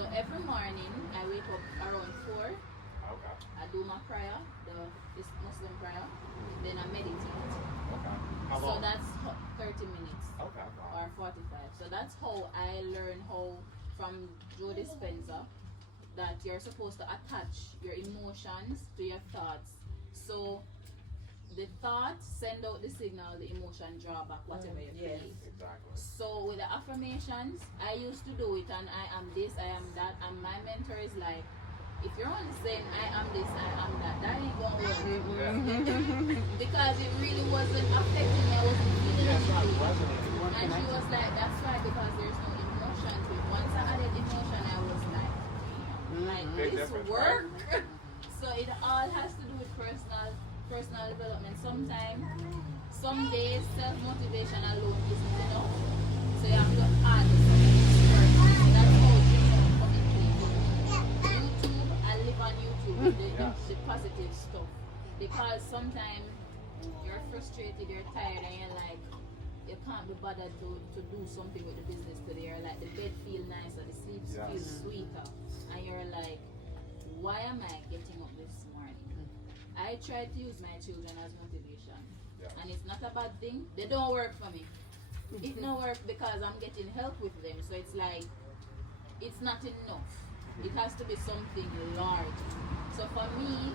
So every morning I wake up around 4. Okay. I do my prayer, this Muslim prayer. Then I meditate. Okay. How So long? that's 30 minutes. Okay. Or 45. So that's how I learn how from Joe Dispenza that you're supposed to attach your emotions to your thoughts. So the thoughts send out the signal, the emotion draw back whatever you create. Exactly. So with the affirmations, I used to do it and I am this, I am that, and my mentor is like, if you're only saying I am this, I am that ain't gonna work. Because it really wasn't affecting me, I wasn't feeling anything. And she was like, that's right, because there's no emotion to it. Once I added emotion, I was like, damn, like this work. So it all has to do with personal development. Sometimes, some days, self-motivation alone isn't enough. So you have to add something extra. So that's how you come into it. YouTube, I live on YouTube, the positive stuff. Because sometimes you're frustrated, you're tired, and you're like, you can't be bothered to do something with the business today. Or like the bed feel nicer, the sleep feels sweeter. And you're like, why am I getting up this morning? I try to use my children as motivation. And it's not a bad thing. They don't work for me. It don't work because I'm getting help with them. So it's like, it's not enough. It has to be something large. So for me,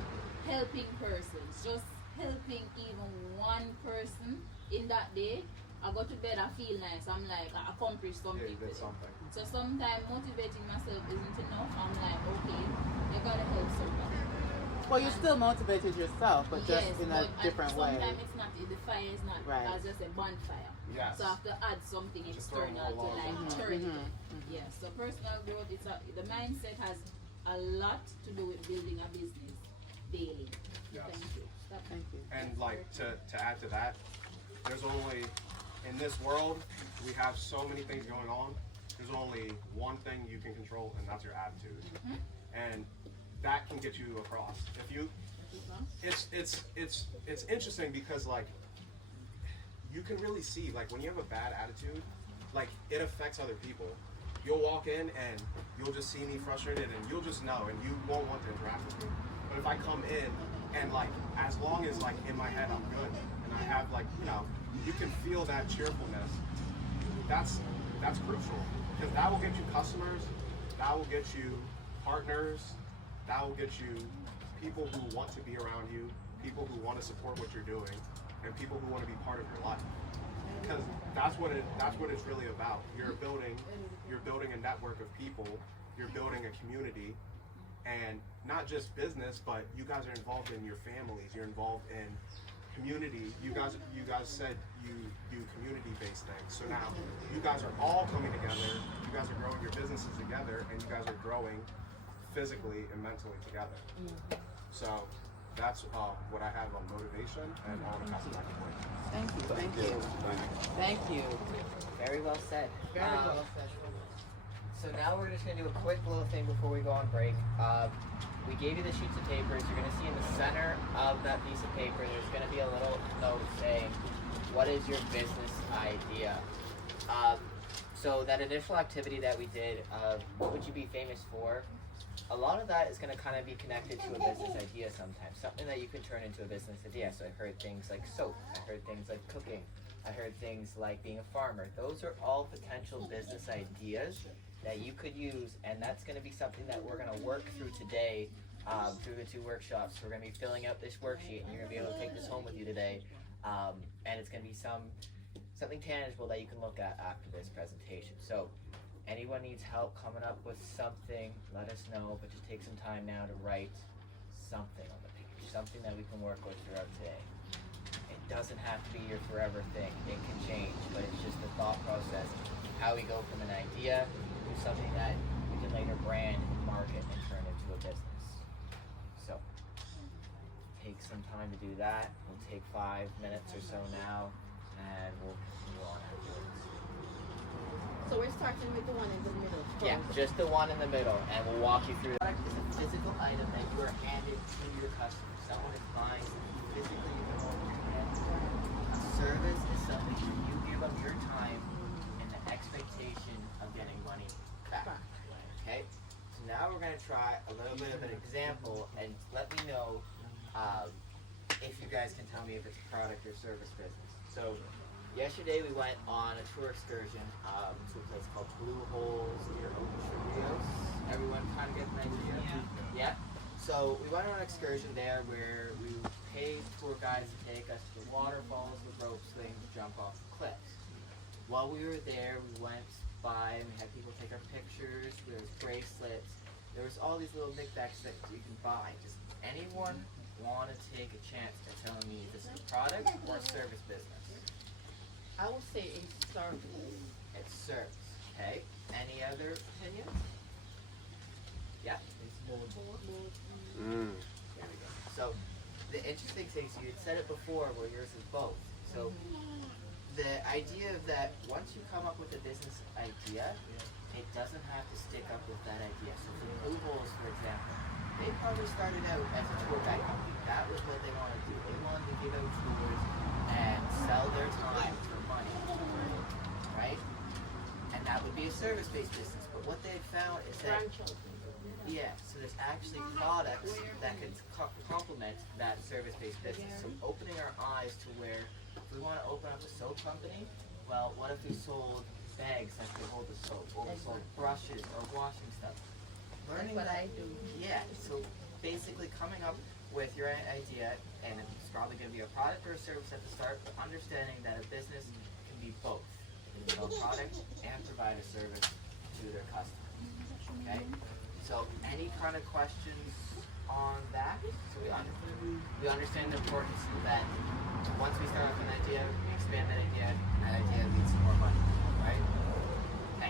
helping persons, just helping even one person in that day, I go to bed, I feel nice. I'm like, I accomplished something. Yeah, you did something. So sometimes motivating myself isn't enough. I'm like, okay, you gotta help somebody. Well, you still motivated yourself, but just in a different way. Sometimes it's not, the fire is not, as just a bonfire. Yes. So I have to add something external to like turn it on. Yeah, so personal growth, the mindset has a lot to do with building a business daily. Yes. Thank you. Thank you. And like to add to that, there's only, in this world, we have so many things going on. There's only one thing you can control, and that's your attitude. And that can get you across. If you, it's interesting because like you can really see like when you have a bad attitude, like it affects other people. You'll walk in and you'll just see me frustrated, and you'll just know, and you won't want to interact with me. But if I come in and like as long as like in my head I'm good and I have like you can feel that cheerfulness. That's crucial because that will get you customers, that will get you partners. That will get you people who want to be around you, people who want to support what you're doing, and people who want to be part of your life. Because that's what it's really about. You're building a network of people. You're building a community, and not just business, but you guys are involved in your families. You're involved in community. You guys said you do community-based things. So now you guys are all coming together. You guys are growing your businesses together, and you guys are growing physically and mentally together. So that's what I have on motivation, and I want to pass it back to you. Thank you. Thank you. Thank you. Very well said. Very well said. So now we're just going to do a quick little thing before we go on break. We gave you the sheets of papers. You're going to see in the center of that piece of paper, there's going to be a little note saying, what is your business idea? So that initial activity that we did, what would you be famous for? A lot of that is going to kind of be connected to a business idea sometimes, something that you can turn into a business idea. So I heard things like soap, I heard things like cooking, I heard things like being a farmer. Those are all potential business ideas that you could use, and that's going to be something that we're going to work through today through the 2 workshops. We're going to be filling out this worksheet, and you're going to be able to take this home with you today, and it's going to be something tangible that you can look at after this presentation. So anyone needs help coming up with something, let us know, but just take some time now to write something on the page, something that we can work with throughout today. It doesn't have to be your forever thing. It can change, but it's just the thought process, how we go from an idea to something that we can later brand and market and turn into a business. So, take some time to do that. We'll take 5 minutes or so now, and we'll continue on afterwards. So we're starting with the one in the middle. Yeah, just the one in the middle, and we'll walk you through. Product is a physical item that you are handed to your customer. Someone is buying something physically in your hand. A service is something where you give up your time and the expectation of getting money back. Okay? now we're gonna try a little bit of an example and let me know if you guys can tell me if it's a product or service business. So yesterday we went on a tour excursion to a place called Blue Holes near Ocho Rios. Everyone kind of gets an idea? Yeah. So we went on an excursion there where we paid tour guides to take us to the waterfalls, the rope swings, jump off the cliffs. While we were there, we went by and we had people take our pictures. There was bracelets. There was all these little knickknacks that you can buy. Does anyone want to take a chance at telling me if this is a product or a service business? I would say a service. It's service. Okay. Any other opinions? Yeah. Mm. There we go. So the interesting thing, so you had said it before where yours is both. So the idea of that once you come up with a business idea, it doesn't have to stick up with that idea. So for Blue Holes, for example, they probably started out as a tour guide company. That was what they wanted to do. They wanted to give out tours and sell their time for money, right? And that would be a service-based business. But what they found is that so there's actually products that can complement that service-based business. So opening our eyes to where if we want to open up a soap company, well, what if we sold bags that could hold the soap, or we sold brushes or washing stuff? Learning That's what that, I do. yeah. So basically, coming up with your idea, and it's probably going to be a product or a service at the start, but understanding that a business can be both. It can sell a product and provide a service to their customers. Okay. So, any kind of questions on that? So we understand the importance that once we start with an idea, we expand that idea, and that idea leads to more money, right? Okay.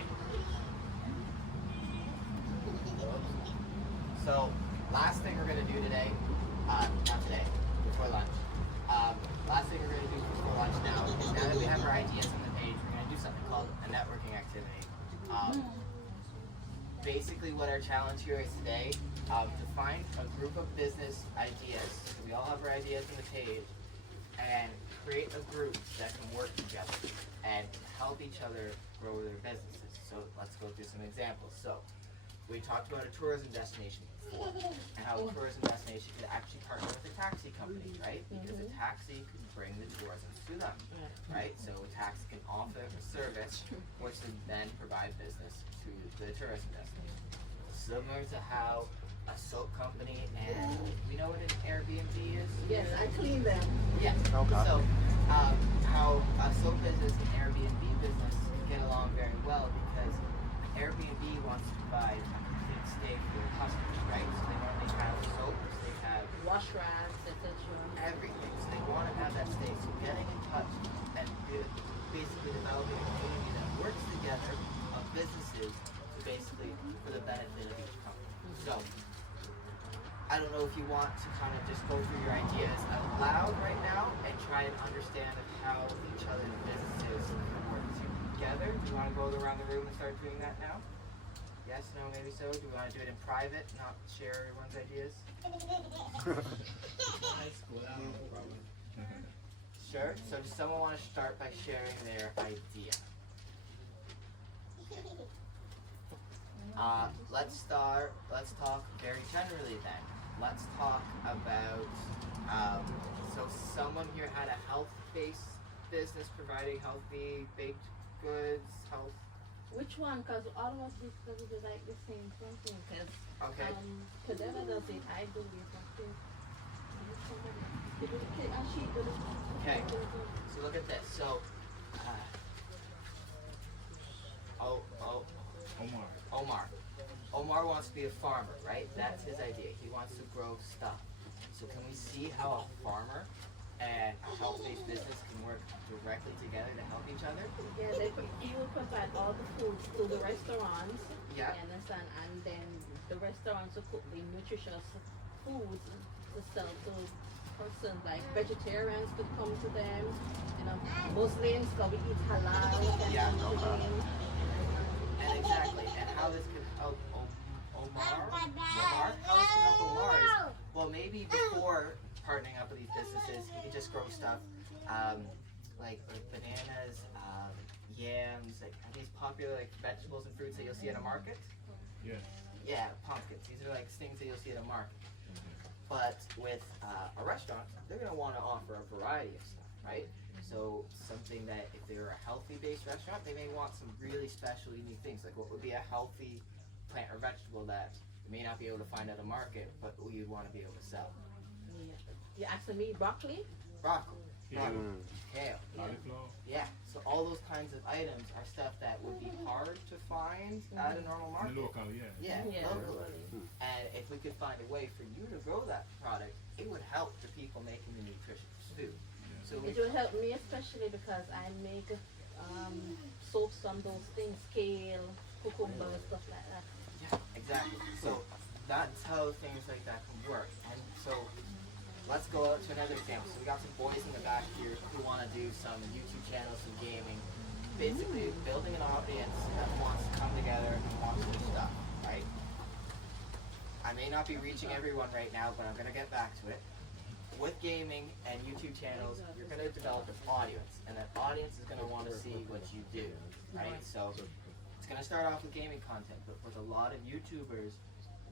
So, last thing we're going to do today, not today, before lunch. Last thing we're going to do before lunch now is now that we have our ideas on the page, we're going to do something called a networking activity. Basically what our challenge here is today, to find a group of business ideas. So we all have our ideas on the page, and create a group that can work together and help each other grow their businesses. So let's go through some examples. So we talked about a tourism destination before, and how a tourism destination could actually partner with a taxi company, right? Because a taxi could bring the tourism to them, right? So a taxi can offer a service, which would then provide business to the tourism destination. Similar to how a soap company and we know what an Airbnb is? Yes, I clean them. Yes. Okay. So how a soap business and Airbnb business get along very well because Airbnb wants to provide a complete stay for their customers, right? So they normally have soaps, they have Wash rags, etc. everything. So they want to have that stay. So getting in touch and basically developing a community that works together of businesses to basically for the benefit of each company. So I don't know if you want to kind of just go through your ideas out loud right now and try and understand how each other's businesses can work together. Do you want to go around the room and start doing that now? Yes, no, maybe so. Do we want to do it in private, not share everyone's ideas? Sure. So does someone want to start by sharing their idea? Let's talk very generally then. Let's talk about, so someone here had a health-based business providing healthy baked goods, health. Which one? Because all of us discuss it like the same something. Because Okay. Kadeva does it, I do it. Okay. So look at this. So, Omar wants to be a farmer, right? That's his idea. He wants to grow stuff. So can we see how a farmer and a health-based business can work directly together to help each other? Yeah, he will provide all the foods to the restaurants. Yeah. You understand? And then the restaurants will cook the nutritious foods to sell to persons like vegetarians could come to them. You know, Muslims because we eat halal. Yeah, and And exactly, and how this could help Omar? How this could help Omar is, well, maybe before partnering up with these businesses, he could just grow stuff like bananas, yams, like these popular like vegetables and fruits that you'll see at a market. Yeah. Yeah, pumpkins. These are like things that you'll see at a market. But with a restaurant, they're going to want to offer a variety of stuff, right? So something that if they're a healthy-based restaurant, they may want some really special, unique things. Like what would be a healthy plant or vegetable that you may not be able to find at a market, but you'd want to be able to sell. Yeah. You asking me broccoli? Broccoli, Yeah. kale. Cauliflower. Yeah, so all those kinds of items are stuff that would be hard to find at a normal In the market. local, yeah. Yeah, locally. And if we could find a way for you to grow that product, it would help the people making the nutritious food. So we, It will help me especially because I make soaps from those things, kale, cucumber, stuff like that. yeah, exactly. So that's how things like that can work. And so let's go out to another example. So we got some boys in the back here who want to do some YouTube channels, some gaming. Basically building an audience that wants to come together and wants to do stuff, right? I may not be reaching everyone right now, but I'm going to get back to it. With gaming and YouTube channels, you're going to develop an audience, and that audience is going to want to see what you do, right? So it's going to start off with gaming content, but with a lot of YouTubers,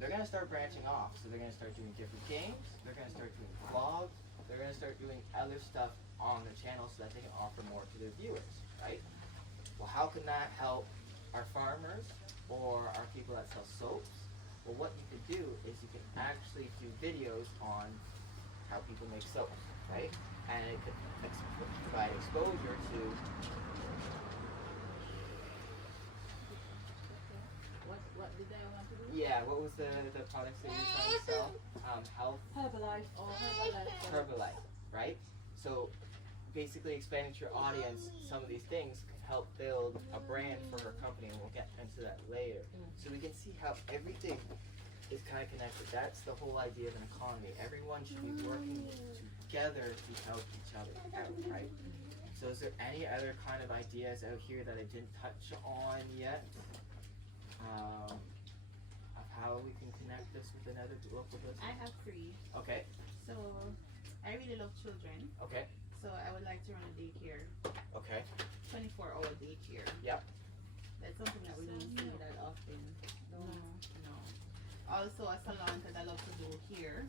they're going to start branching off. So they're going to start doing different games, they're going to start doing vlogs, they're going to start doing other stuff on the channel so that they can offer more to their viewers, right? Well, how can that help our farmers or our people that sell soaps? Well, what you could do is you can actually do videos on how people make soap, right? And it could provide exposure to What did I want to do? what was the products that you're trying to sell? Health Herbalife or Herbalife, right? So basically explaining to your audience some of these things can help build a brand for her company, and we'll get into that later. So we can see how everything is kind of connected. That's the whole idea of an economy. Everyone should be working together to help each other out, right? So is there any other kind of ideas out here that I didn't touch on yet? Of how we can connect this with another local business? I have 3. Okay, So I really love children. okay, So I would like to run a daycare, okay. 24-hour daycare. Yep. That's something that we don't see that often. No. Also a salon that I love to do here.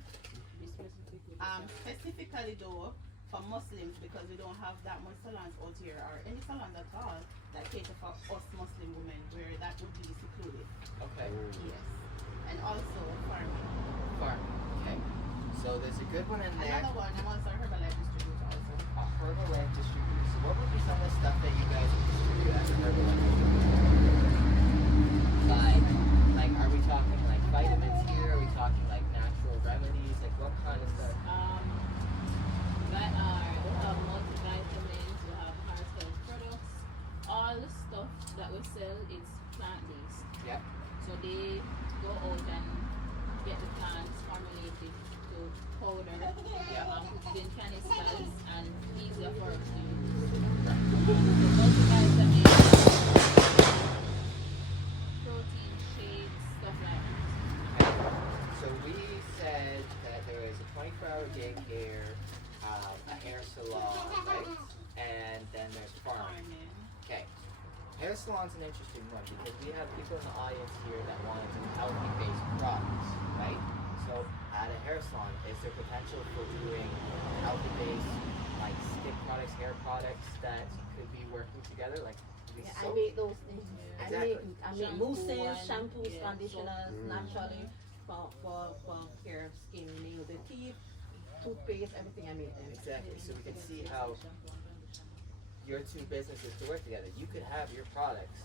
Specifically though for Muslims because we don't have that much salons out here or any salons at all that cater for us Muslim women where that would be secluded. Okay. Yes. And also farming. Farm. Okay. So there's a good one in there. Another one, I'm also a Herbalife distributor also. A Herbalife distributor. So what would be some of the stuff that you guys would distribute as a Herbalife distributor? Like, are we talking like vitamins here? Are we talking like natural remedies? Like what kind of stuff? We have multivitamins, we have heart health products. All the stuff that we sell is plant-based. Yep. So they go out and get the plants formulated to powder, put it in canisters and easier for us to use. Multivitamins, protein shakes, stuff like that. So we said that there is a 24-hour daycare, a hair salon, right? And then there's farming. Farming. Okay. Hair salon's an interesting one because we have people in the audience here that want to do healthy-based products, right? So at a hair salon, is there potential for doing healthy-based, like skin products, hair products that could be working together, like Yeah, I soap? make those things. Exactly. I make Shampoo mousses, and- shampoos, yeah, conditioners, naturally for hair, skin, nails, the teeth, toothpaste, everything I make them. Exactly. So we can see how your two businesses could work together. You could have your products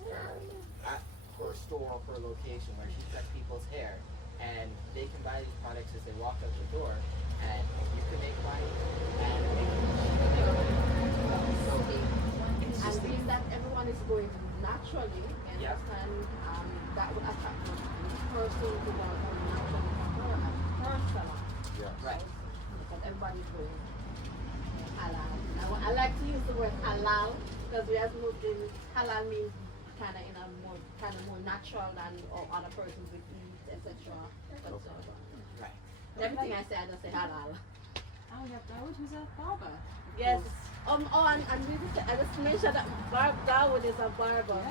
for a store or for a location where she cuts people's hair, and they can buy these products as they walk out the door, and you can make money, and they can make money. So it's I just believe that everyone is going naturally, and Yeah. that would attract the person to want to naturally for a personal. right. Because everybody's going halal. I like to use the word halal because we as Muslims, halal means kind of more natural than other persons would eat, etc. But Right. everything I say, I just say halal. Oh, yeah, Dawood was a barber. Yes. And we just, I just mentioned that Dawood is a barber.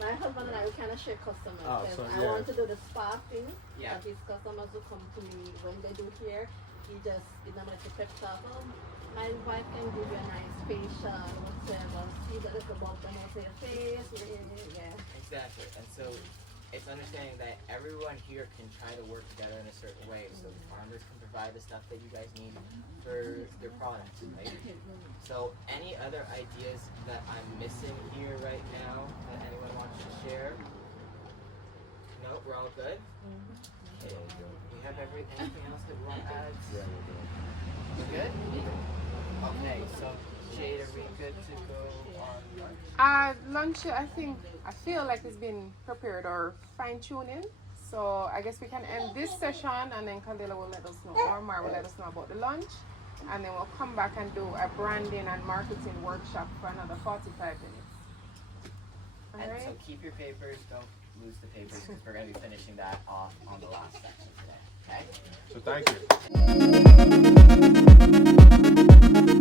My husband and I, we kind of share customers. Oh, 'Cause so I yeah. want to do the spa thing. Yeah. But his customers who come to me when they do here, he just, you know, like a pep talk. Oh, my wife can give you a nice facial, whatever. See the little bump on your face. Yeah. Exactly. And so it's understanding that everyone here can try to work together in a certain way. So the farmers can provide the stuff that you guys need for their products, right? So any other ideas that I'm missing here right now that anyone wants to share? No, we're all good? Okay. We have anything else that we want to add? We're good? Okay, so Jade, are we good to go on lunch? Lunch, I feel like it's been prepared or fine-tuning. So I guess we can end this session and then Candela will let us know, or Mar will let us know about the lunch. And then we'll come back and do a branding and marketing workshop for another 45 minutes. And Alright? so keep your papers, don't lose the papers because we're going to be finishing that off on the last section today. Okay? So thank you.